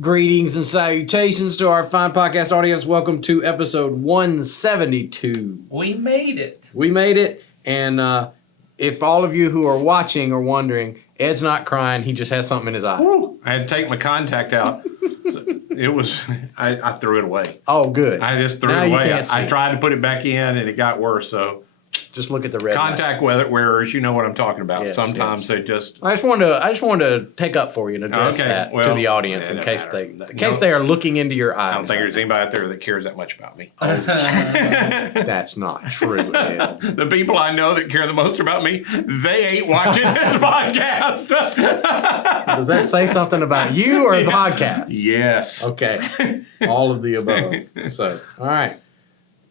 Greetings and salutations to our fine podcast audience. Welcome to episode 172. We made it. We made it. And if all of you who are watching are wondering, Ed's not crying. He just has something in his eye. Woo. I had to take my contact out. I threw it away. Oh, good. I just threw Now it you away. can't see I it. tried to put it back in and it got worse. So Just look at the red light. contact wearers, you know what I'm talking about. Yes, Sometimes yes. they just I just wanted to take up for you and address Okay, that to well, the audience it in don't case matter. they are looking into your eyes. I don't think there's anybody out there that cares that much about me. That's not true, Ed. The people I know that care the most about me, they ain't watching this podcast. Does that say something about you or the podcast? Yes. Okay. All of the above. So, all right.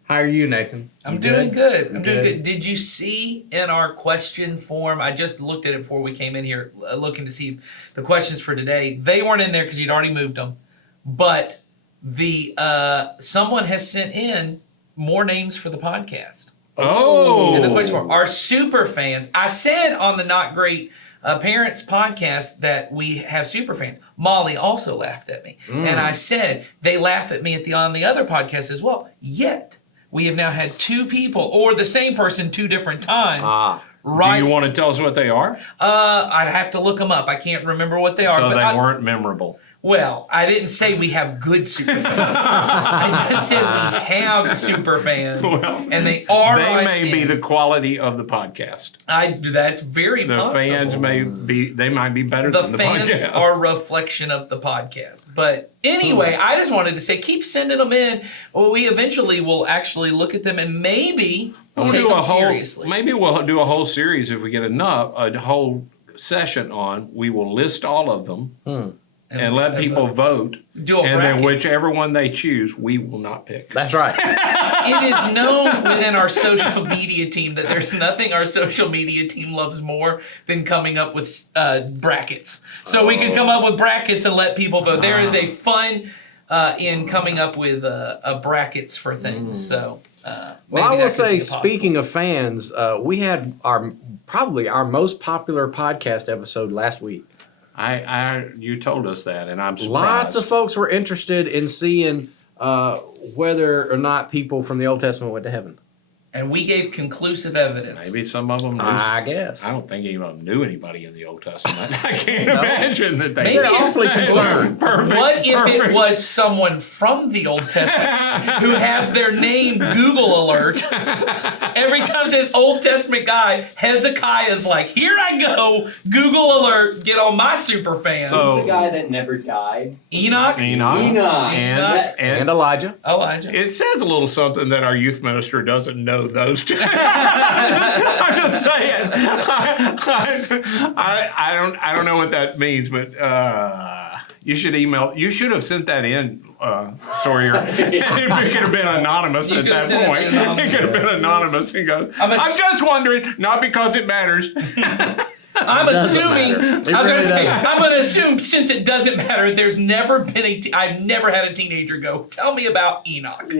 How are you, Nathan? I'm You doing good. I'm doing Good? good. Did you see in our question form? I just looked at it before we came in here, looking to see the questions for today. They weren't in there because you'd already moved them, but the someone has sent in more names for the podcast. Oh. In the question form, our super fans. I said on the Not Great Parents podcast that we have super fans. Molly also laughed at me, and I said they laugh at me on the other podcast as well. Yet we have now had two people, or the same person, two different times. Right? Do you want to tell us what they are? I'd have to look them up. I can't remember what they are. So but they weren't memorable. Well, I didn't say we have good super fans. I just said we have super fans, Well, and they are. They may be the quality of the podcast. That's very The possible. fans might be better The than the fans podcast. are a reflection of the podcast. But anyway, I just wanted to say, keep sending them in. Well, we eventually will actually look at them and maybe We'll take do them a whole. seriously. Maybe we'll do a whole series if we get enough. A whole session on. We will list all of them and let people vote. Do a and bracket. then whichever one they choose, we will not pick. That's right. It is known within our social media team that there's nothing our social media team loves more than coming up with brackets. So we can come up with brackets and let people vote. There is a fun in coming up with brackets for things. So. Well, maybe I will that could say, be possible. speaking of fans, we had probably our most popular podcast episode last week. You told us that, and I'm surprised. Lots of folks were interested in seeing whether or not people from the Old Testament went to heaven. And we gave conclusive evidence. Maybe some of them. I guess. I don't think any of them knew anybody in the Old Testament. I can't imagine that they. Maybe They're awfully concerned. Perfect. What if it perfect. was someone from the Old Testament who has their name Google alert? Every time it says Old Testament guy, Hezekiah's like, here I go, Google alert, get on my super fan. So- Who's the guy that never died? Enoch? Enoch. Enoch. And And Elijah. Elijah. it says a little something that our youth minister doesn't know those two. I'm just saying. I don't know what that means, but you should email. You should have sent that in, Sawyer. It could have been anonymous You at could have that sent it point. anonymous. It could have been anonymous and go. I'm I'm just wondering, not because it matters. I'm doesn't assuming, matter. It I was really going to say, doesn't. I'm going to assume since it doesn't matter, there's never been I've never had a teenager go, tell me about Enoch. No,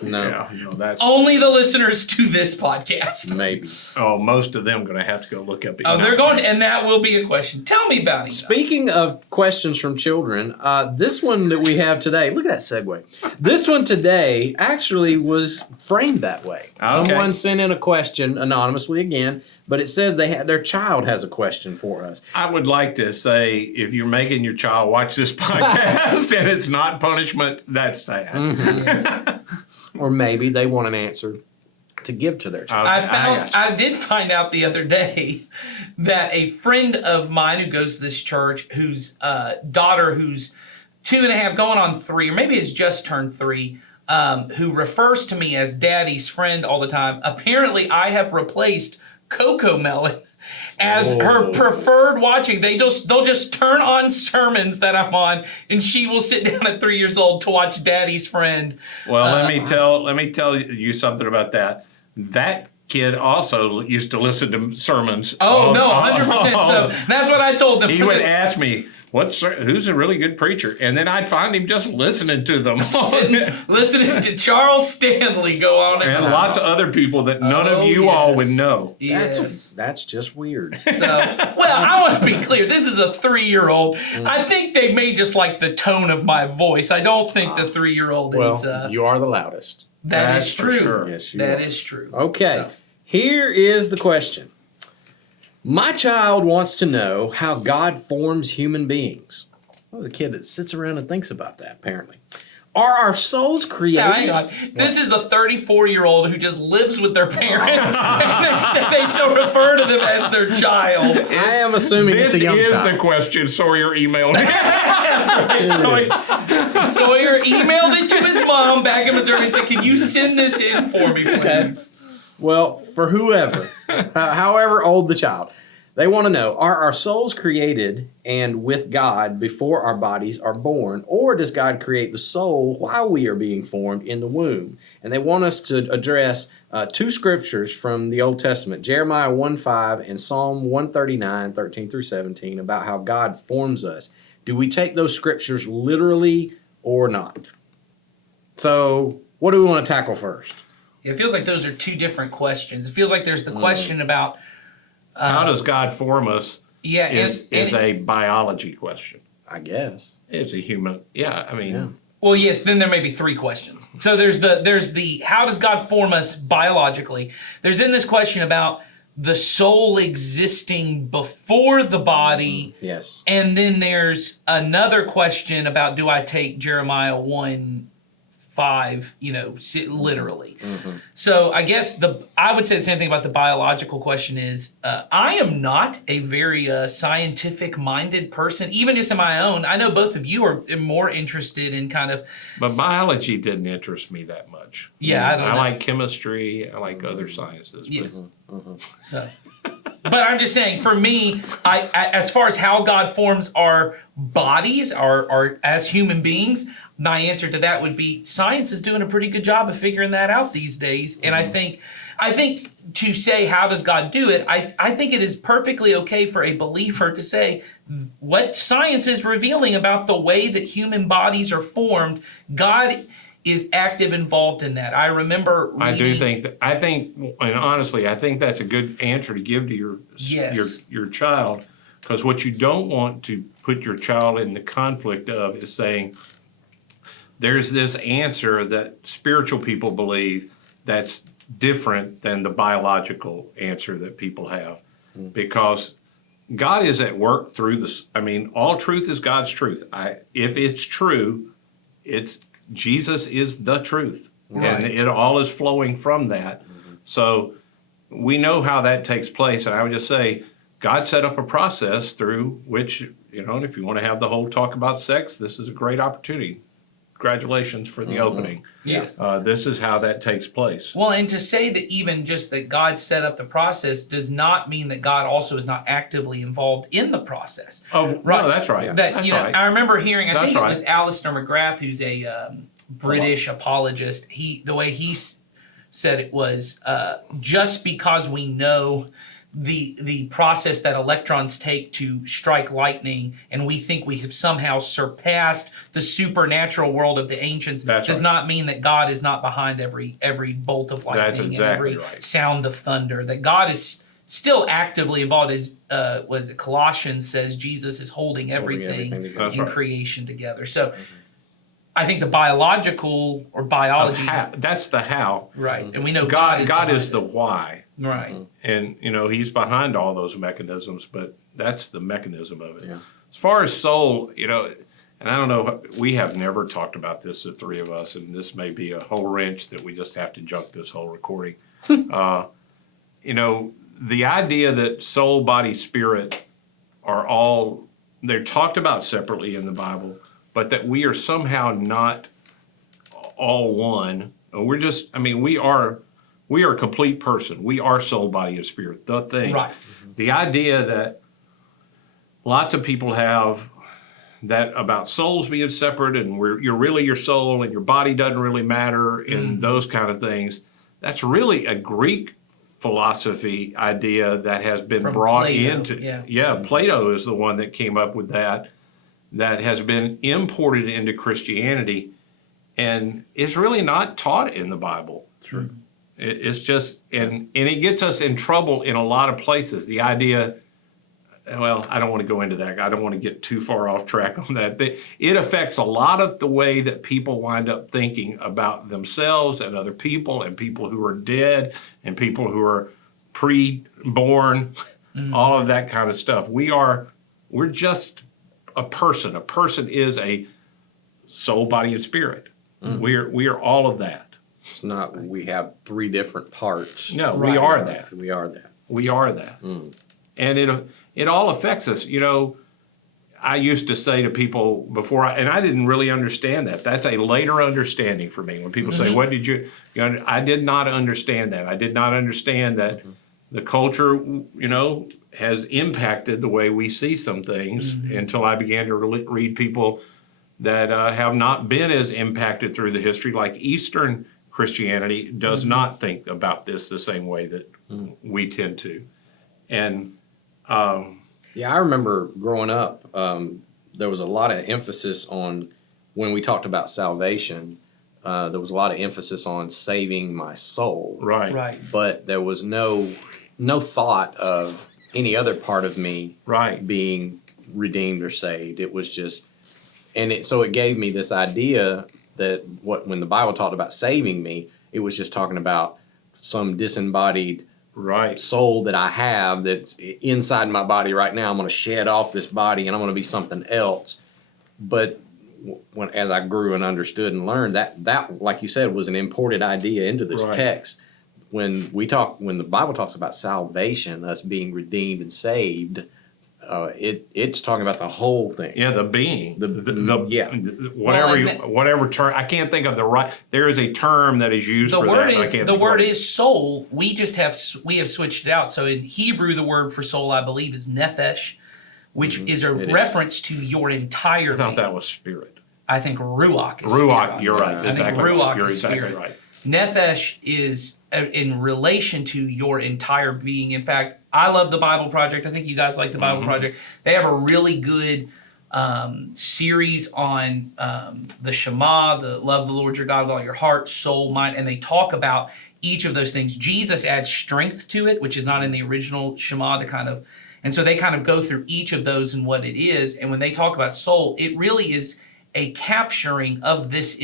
Yeah, no, that's. Only the listeners to this podcast. maybe. Oh, most of them going to have to go look up. Oh, Enoch. they're going to, and that will be a question. Tell me about Enoch. Speaking of questions from children, this one that we have today, look at that segue. This one today actually was framed that way. Okay. Someone sent in a question anonymously again, but it said their child has a question for us. I would like to say, if you're making your child watch this podcast and it's not punishment, that's sad. Or maybe they want an answer to give to their child. I did find out the other day that a friend of mine who goes to this church, whose daughter, who's 2.5, going on 3, or maybe has just turned 3, who refers to me as Daddy's friend all the time. Apparently, I have replaced Coco Melon as her preferred watching. They'll just turn on sermons that I'm on, and she will sit down at 3 years old to watch Daddy's friend. Well, let me tell you something about that. That kid also used to listen to sermons. Oh, no, 100%. So that's what I told them. He would ask me, who's a really good preacher? And then I'd find him just listening to them. Listening to Charles Stanley go on And on. lots of other people that none Oh, of you all yes. would know. Yes. That's just weird. So, well, I want to be clear. This is a 3-year-old. I think they may just like the tone of my voice. I don't think the 3-year-old is. Well, you are the loudest. That That's is for true. sure. Yes, you That are. is true. Okay, So, here is the question. My child wants to know how God forms human beings. Well, the kid that sits around and thinks about that, apparently. Are our souls created? now, hang on. This is a 34-year-old who just lives with their parents, and they still refer to them as their child. I am assuming This it's a young is child. the question Sawyer emailed. That's right. Sawyer emailed it to his mom back in Missouri and said, "Can you send this in for me, please?" Well, for whoever, however old the child, they want to know, are our souls created and with God before our bodies are born, or does God create the soul while we are being formed in the womb? And they want us to address 2 scriptures from the Old Testament, Jeremiah 1:5 and Psalm 139, 13 through 17, about how God forms us. Do we take those scriptures literally or not? So, what do we want to tackle first? It feels like those are 2 different questions. It feels like there's the question about How does God form us is a biology question. I guess. It's a human. Yeah, I mean, Yeah. well, yes. Then there may be 3 questions. So there's the how does God form us biologically? There's then this question about the soul existing before the body, Yes. and then there's another question about do I take Jeremiah 1:5, literally. So I guess I would say the same thing about the biological question is I am not a very scientific-minded person, even just in my own. I know both of you are more interested in kind of. but biology didn't interest me that much. Yeah, I don't know. like chemistry. I like other sciences. but- Yes. So, but I'm just saying, for me, as far as how God forms our bodies, our as human beings, my answer to that would be science is doing a pretty good job of figuring that out these days. And I think to say how does God do it, I think it is perfectly okay for a believer to say what science is revealing about the way that human bodies are formed. God is active involved in that. I remember reading, I think, and honestly, I think that's a good answer to give to your child, because what you don't want to put your child in the conflict of is saying there's this answer that spiritual people believe that's different than the biological answer that people have, because God is at work through this. I mean, all truth is God's truth. If it's true, Jesus is the truth, and it all is flowing from that. So we know how that takes place, and I would just say God set up a process through which, and if you want to have the whole talk about sex, this is a great opportunity. Congratulations for the opening. Yes. This is how that takes place. Well, and to say that even just that God set up the process does not mean that God also is not actively involved in the process. Oh, Right. no, that's right. That That's you know, right. I remember hearing. I That's think it right. was Alistair McGrath, who's a British apologist. The way he said it was just because we know the process that electrons take to strike lightning, and we think we have somehow surpassed the supernatural world of the ancients, That's does right. not mean that God is not behind every bolt of lightning That's and exactly every right. sound of thunder. That God is still actively involved. As was it Colossians says, Jesus is holding everything everything together. That's in right. creation together. So I think the biological or Of biology, that's the how. right? And we know God behind is it. the why. Right. And he's behind all those mechanisms, but that's the mechanism of it. Yeah. As far as soul, and I don't know, we have never talked about this, the 3 of us, and this may be a whole wrench that we just have to junk this whole recording. The idea that soul, body, spirit are they're talked about separately in the Bible, but that we are somehow not all one. We are a complete person. We are soul, body, and spirit, the thing. Right. The idea that lots of people have that about souls being separate and you're really your soul and your body doesn't really matter and those kind of things, that's really a Greek philosophy idea that has been From brought Plato, into. yeah. Yeah, Plato is the one that came up with that. that has been imported into Christianity and is really not taught in the Bible. True. It's just, and it gets us in trouble in a lot of places. The idea, well, I don't want to go into that. I don't want to get too far off track on that. It affects a lot of the way that people wind up thinking about themselves and other people and people who are dead and people who are pre-born, all of that kind of stuff. We're just a person. A person is a soul, body, and spirit. We are all of that. It's not we have three different parts. No, we are that. We are that. We are that. And it all affects us. You know, I used to say to people before, and I didn't really understand that. That's a later understanding for me. When people say, what did you know, I did not understand that. I did not understand that the culture, you know, has impacted the way we see some things until I began to read people that have not been as impacted through the history, like Eastern Christianity does not think about this the same way that we tend to. And yeah, I remember growing up, there was a lot of emphasis on, when we talked about salvation, there was a lot of emphasis on saving my soul. right. But there was no thought of any other part of me being redeemed or saved. It was just, so it gave me this idea that when the Bible talked about saving me, it was just talking about some disembodied soul that I have that's inside my body right now. I'm going to shed off this body and I'm going to be something else. But as I grew and understood and learned, that like you said, was an imported idea into this text. When the Bible talks about salvation, us being redeemed and saved, it's talking about the whole thing. Yeah, the being, whatever whatever term. I can't think of there is a term that is used for that. The word is soul. We have switched it out. So in Hebrew, the word for soul, I believe, is nephesh, which is a reference to your entire. I thought being. That was spirit. I think ruach is ruach. Spirit. You're right. I think ruach is exactly spirit. Right. Nephesh is in relation to your entire being. In fact, I love the Bible Project. I think you guys like the Bible Project. They have a really good series on the Shema, the love the Lord your God with all your heart, soul, mind, and they talk about each of those things. Jesus adds strength to it, which is not in the original Shema, and so they kind of go through each of those and what it is. And when they talk about soul, it really is a capturing of this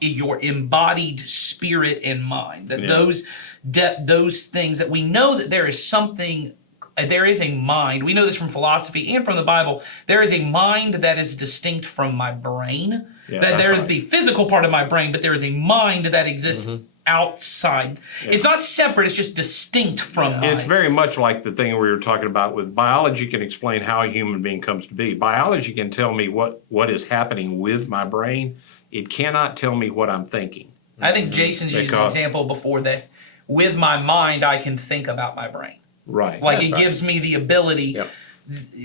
your embodied spirit and mind. That those things that we know that there is something. There is a mind. We know this from philosophy and from the Bible. There is a mind that is distinct from my brain. That there is the physical part of my brain, but there is a mind that exists outside. It's not separate. It's just distinct from mine. It's very much like the thing we were talking about with biology can explain how a human being comes to be. Biology can tell me what is happening with my brain. It cannot tell me what I'm thinking. I think Jason's used an example before that with my mind, I can think about my brain. Right. Like it gives me the ability. Yep.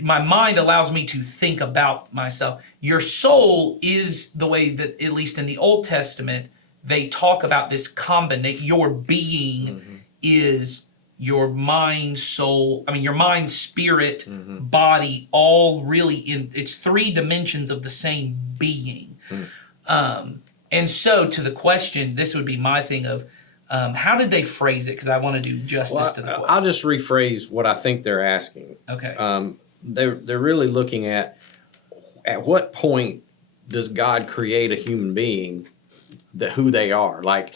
My mind allows me to think about myself. Your soul is the way that, at least in the Old Testament, they talk about this combination. Your being is your mind, soul. I mean, your mind, spirit, body, all really it's three dimensions of the same being. And so, to the question, this would be my thing of how did they phrase it? Because I want to do justice to the question. I'll just rephrase what I think they're asking. Okay. They're really looking at what point does God create a human being, who they are? Like,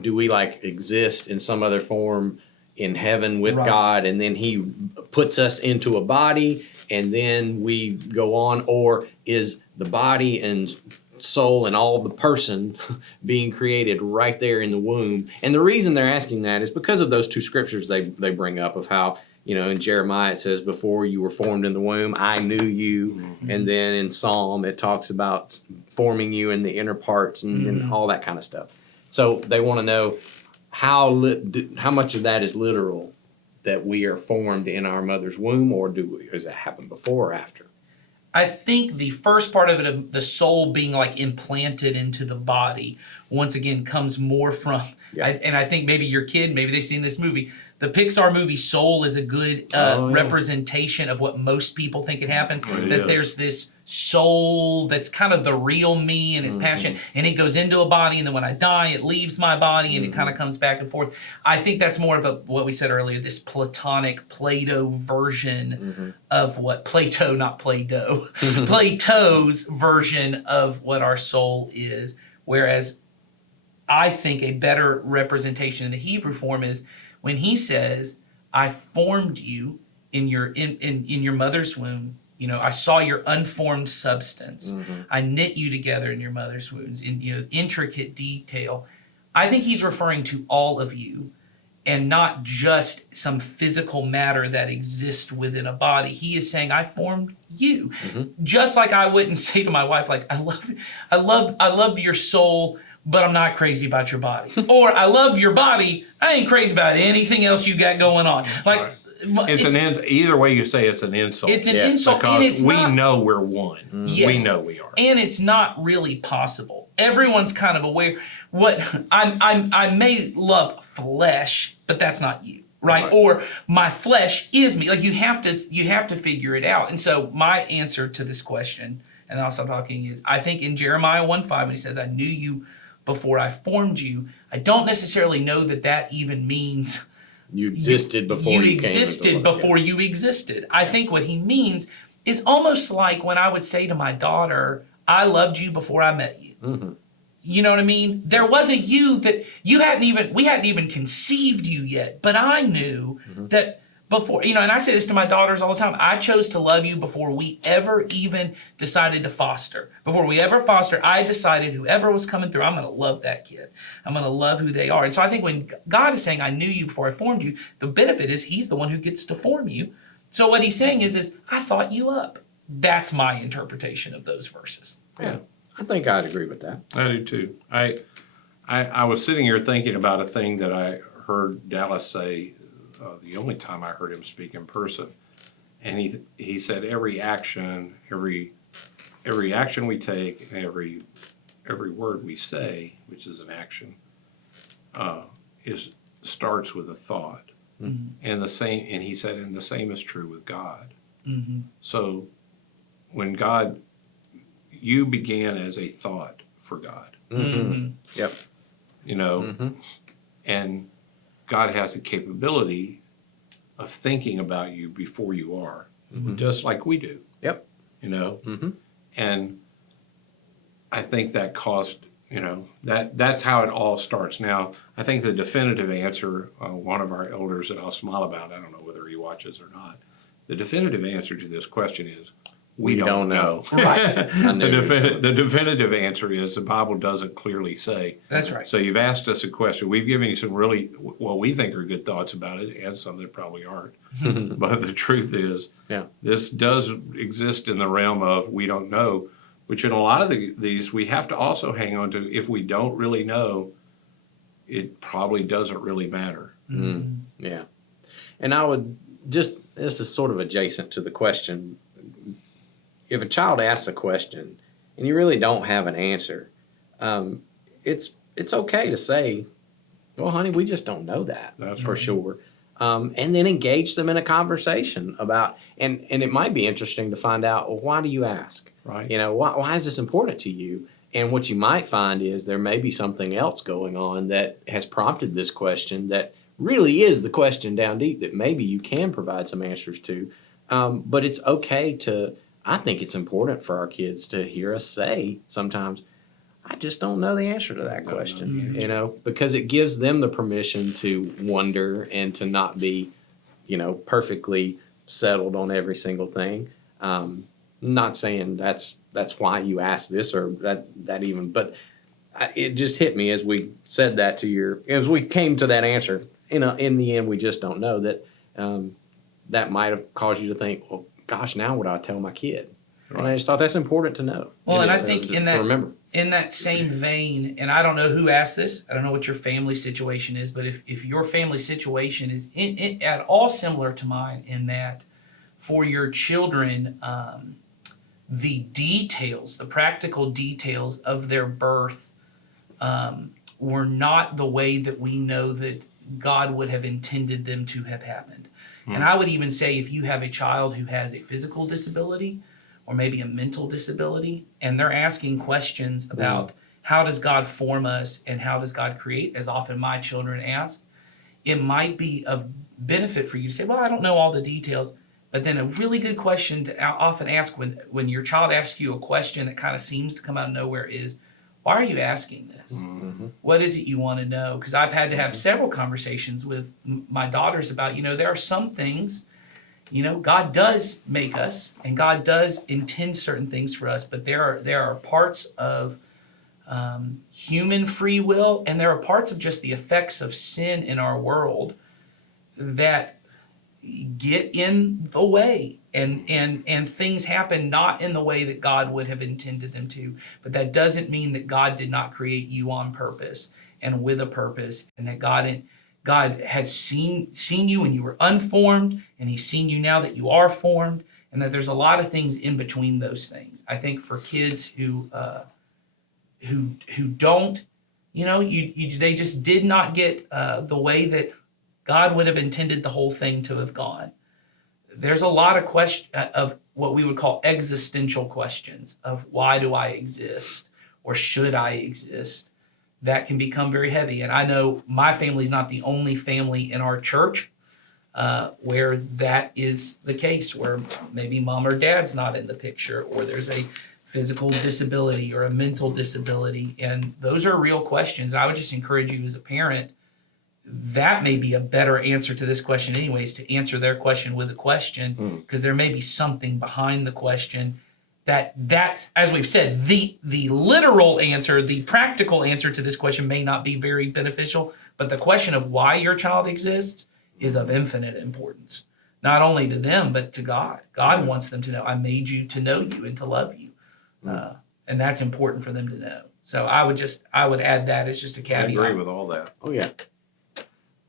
do we exist in some other form in heaven with God, and then He puts us into a body, and then we go on, or is the body and soul and all the person being created right there in the womb? And the reason they're asking that is because of those two scriptures they bring up of how, in Jeremiah it says, before you were formed in the womb, I knew you. And then in Psalm it talks about forming you in the inner parts and all that kind of stuff. So they want to know how much of that is literal, that we are formed in our mother's womb, or does that happen before or after? I think the first part of it, of the soul being implanted into the body, once again comes more from, and I think maybe your kid, maybe they've seen this movie. The Pixar movie Soul is a good representation of what most people think it happens. There's this soul that's kind of the real me and is passionate, and it goes into a body, and then when I die, it leaves my body, and it kind of comes back and forth. I think that's more of what we said earlier, this Platonic Plato version of what Plato, not Play-Doh, Plato's version of what our soul is. Whereas I think a better representation in the Hebrew form is when he says, I formed you in your mother's womb. You know, I saw your unformed substance. I knit you together in your mother's womb in intricate detail. I think he's referring to all of you and not just some physical matter that exists within a body. He is saying, I formed you. Just like I wouldn't say to my wife, like, I love your soul, but I'm not crazy about your body. Or I love your body, I ain't crazy about anything else you got going on. That's like right. Either way you say it's an insult. It's an insult, because and it's we not, know we're one. Yes. We know we are, and it's not really possible. Everyone's kind of aware. What I may love flesh, but that's not you, right? Or my flesh is me. Like you have to figure it out. And so my answer to this question, and I'll stop talking, is I think in Jeremiah 1:5 when he says, "I knew you before I formed you," I don't necessarily know that even means. You existed before you existed before you existed. I think what he means is almost like when I would say to my daughter, I loved you before I met you. You know what I mean? There was a you that we hadn't even conceived you yet, but I knew that before, and I say this to my daughters all the time, I chose to love you before we ever even decided to foster. Before we ever fostered, I decided whoever was coming through, I'm going to love that kid. I'm going to love who they are. And so I think when God is saying, I knew you before I formed you, the benefit is he's the one who gets to form you. So what he's saying is I thought you up. That's my interpretation of those verses. Yeah, I think I'd agree with that. I do too. I was sitting here thinking about a thing that I heard Dallas say the only time I heard him speak in person, and he said every action we take, and every word we say, which is an action, starts with a thought, and the same. And he said, and the same is true with God. So when God, you began as a thought for God. Yep. And God has the capability of thinking about you before you are, just like we do. Yep. And I think that caused, that's how it all starts. Now, I think the definitive answer, one of our elders that I'll smile about, I don't know whether he watches or not, the definitive answer to this question is, we don't know. Right. The definitive answer is the Bible doesn't clearly say. That's right. So you've asked us a question. We've given you some really, what we think are good thoughts about it, and some that probably aren't. But the truth is, this does exist in the realm of we don't know, which in a lot of these we have to also hang on to. If we don't really know, it probably doesn't really matter. Yeah. And I would this is sort of adjacent to the question. If a child asks a question and you really don't have an answer, it's okay to say, well, honey, we just don't know that. That's for right. sure. And then engage them in a conversation about, and it might be interesting to find out, well, why do you ask? Right. Why is this important to you? And what you might find is there may be something else going on that has prompted this question that really is the question down deep that maybe you can provide some answers to. But it's okay I think it's important for our kids to hear us say sometimes, I just don't know the answer to that question, because it gives them the permission to wonder and to not be, perfectly settled on every single thing. Not saying that's why you asked this or that even, but it just hit me as we said that as we came to that answer. In the end, we just don't know that. That might have caused you to think, well, gosh, now what do I tell my kid? Right. And I just thought that's important to know. Well, and I think remember. In that same vein, and I don't know who asked this, I don't know what your family situation is, but if your family situation is at all similar to mine in that for your children, the practical details of their birth were not the way that we know that God would have intended them to have happened. And I would even say if you have a child who has a physical disability or maybe a mental disability, and they're asking questions about how does God form us and how does God create, as often my children ask, it might be of benefit for you to say, well, I don't know all the details, but then a really good question to often ask when your child asks you a question that kind of seems to come out of nowhere is, why are you asking this? Mm-hmm. What is it you want to know? Because I've had to have several conversations with my daughters about, there are some things, God does make us and God does intend certain things for us, but there are parts of human free will, and there are parts of just the effects of sin in our world that get in the way, and things happen not in the way that God would have intended them to. But that doesn't mean that God did not create you on purpose and with a purpose, and that God has seen you when you were unformed, and He's seen you now that you are formed, and that there's a lot of things in between those things. I think for kids who don't, they just did not get the way that God would have intended the whole thing to have gone. There's a lot of what we would call existential questions of why do I exist or should I exist, that can become very heavy. And I know my family's not the only family in our church where that is the case, where maybe mom or dad's not in the picture, or there's a physical disability or a mental disability. And those are real questions. I would just encourage you as a parent, that may be a better answer to this question anyways, to answer their question with a question, because there may be something behind the question that's, as we've said, the literal answer, the practical answer to this question may not be very beneficial, but the question of why your child exists is of infinite importance, not only to them, but to God. God wants them to know, I made you to know you and to love you. And that's important for them to know. So I would add that as just a I caveat. agree with all that. Oh yeah. I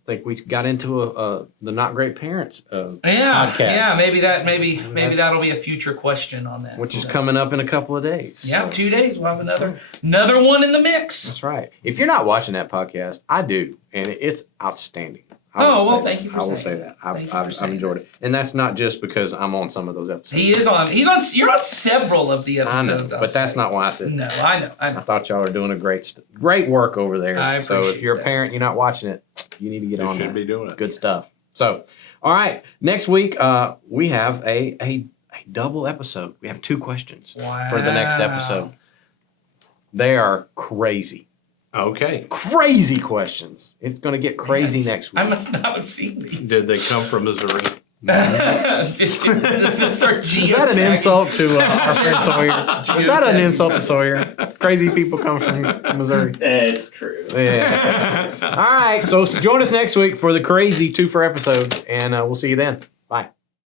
think we got into the Not Great Parents podcast. Yeah, maybe That's- that'll be a future question on that. which is coming up in a couple of days. Yeah, 2 days we'll have another one in the mix. That's right. If you're not watching that podcast, I do, and it's outstanding. Thank you for saying I will that. say that. Thank you for I've saying enjoyed it, and that's not just because I'm on some of those episodes. You're on several of the I know, episodes. but that's not why I said. No, I know. I thought y'all are doing a great work over there. I So if appreciate you're a that. parent, you're not watching it, you need to get You on should that. be doing it. Good stuff. So, all right, next week we have a double episode. We have 2 questions for the next episode. They are crazy. Okay. Crazy questions. It's going to get crazy next week. I must not have seen these. Did they come from Missouri? Does it start Is that an geotagging? insult to our friend Sawyer? Is that an insult to Sawyer? Crazy people come from Missouri. It's true. Yeah. All right. So join us next week for the crazy 2 for episode, and we'll see you then. Bye.